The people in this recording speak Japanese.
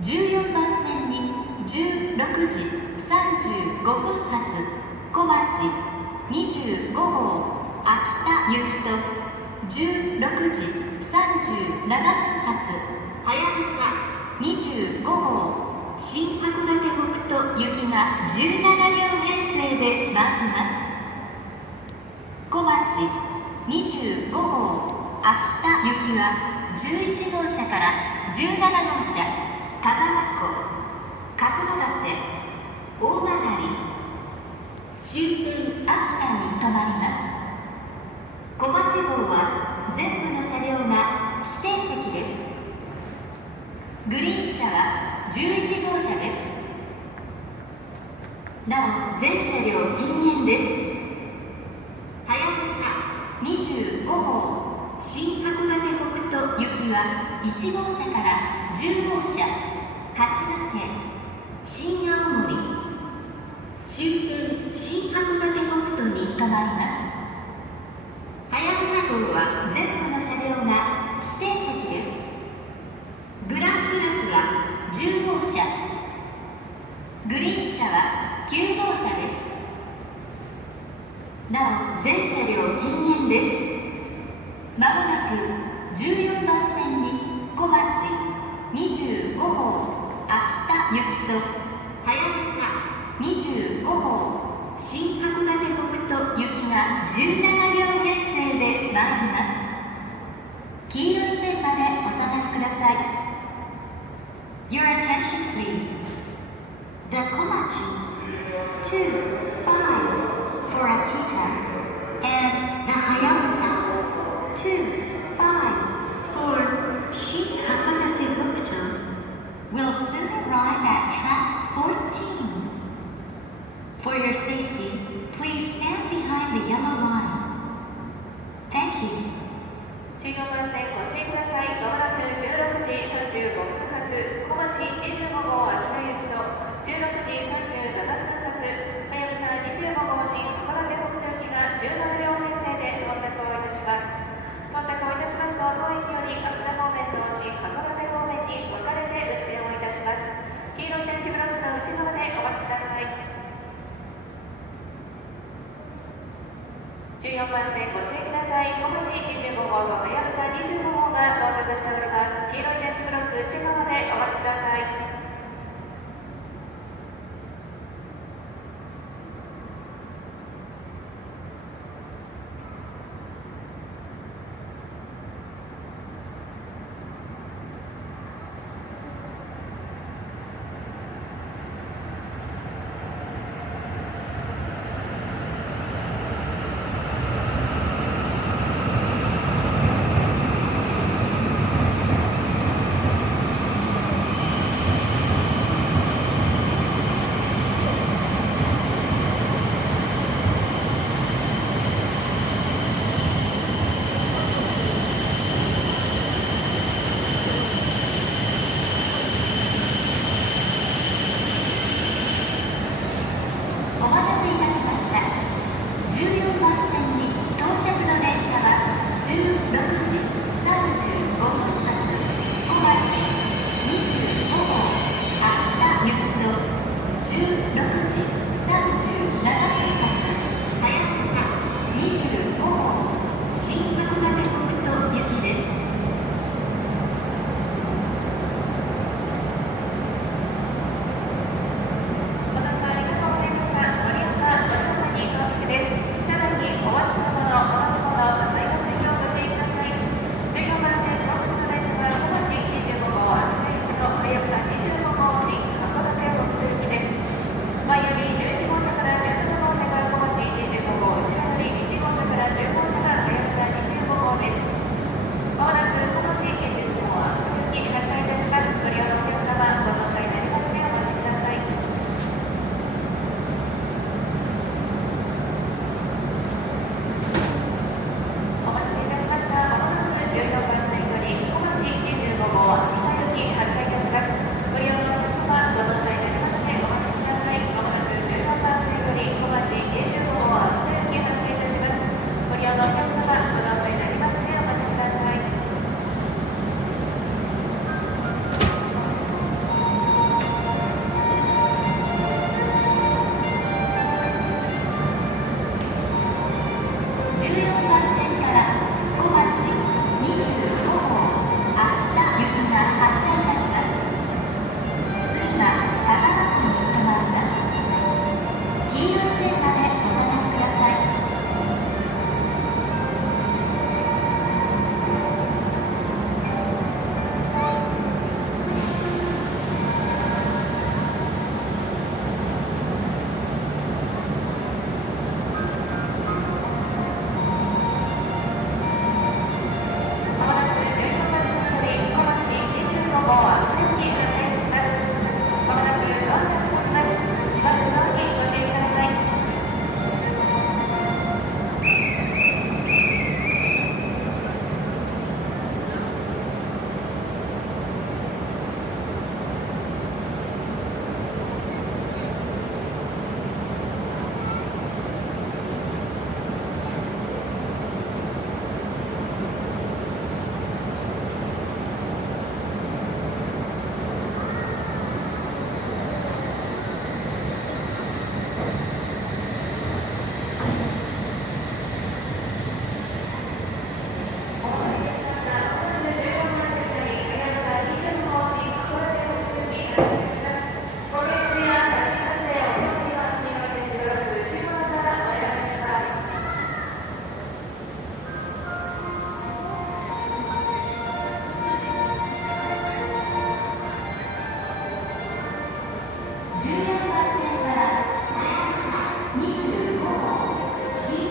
14番線に16時35分発小町25号秋田行きと16時37分発はやぶさ25号新函館北斗行きが17両編成で参ります。小町25号秋田行きは11号車から17号車田原湖角館大曲終点秋田に停まります。小町号は全部の車両が指定席です。グリーン車は11号車です。なお全車両禁煙です。はやぶさ25号新函館北斗行きは1号車から10号車八戸新青森終点新函館北斗に停まります。はやぶさ号は全部の車両が指定席です。グランプラスは10号車グリーン車は9号車です。なお全車両禁煙です。まもなく14番線に小町25号秋田行きとはやぶさ25号新函館北斗行きが17両編成で参ります。黄色い線までお下がりください。Your attention please. The Komachi 25 for Akita and the Hayabusa 25 for Shin-函館Hokuto will soon arrive at track 14. For your safety, please stand behind the yellow line. Thank you. 14番線ご注意ください。まもなく16時35分発小町25号秋田行きと16時37分発はやぶさ25号新函館北斗行きが17両編成で到着をいたします。到着をいたしますと当駅より秋田方面と新函館方面に分かれて運転をいたします。黄色い点字ブロックの内側でお待ちください。14番線ご注意ください。小町25号とはやぶさ25号が到着しております。黄色い点字ブロック内側でお待ちください。14番線からはやぶさ25号新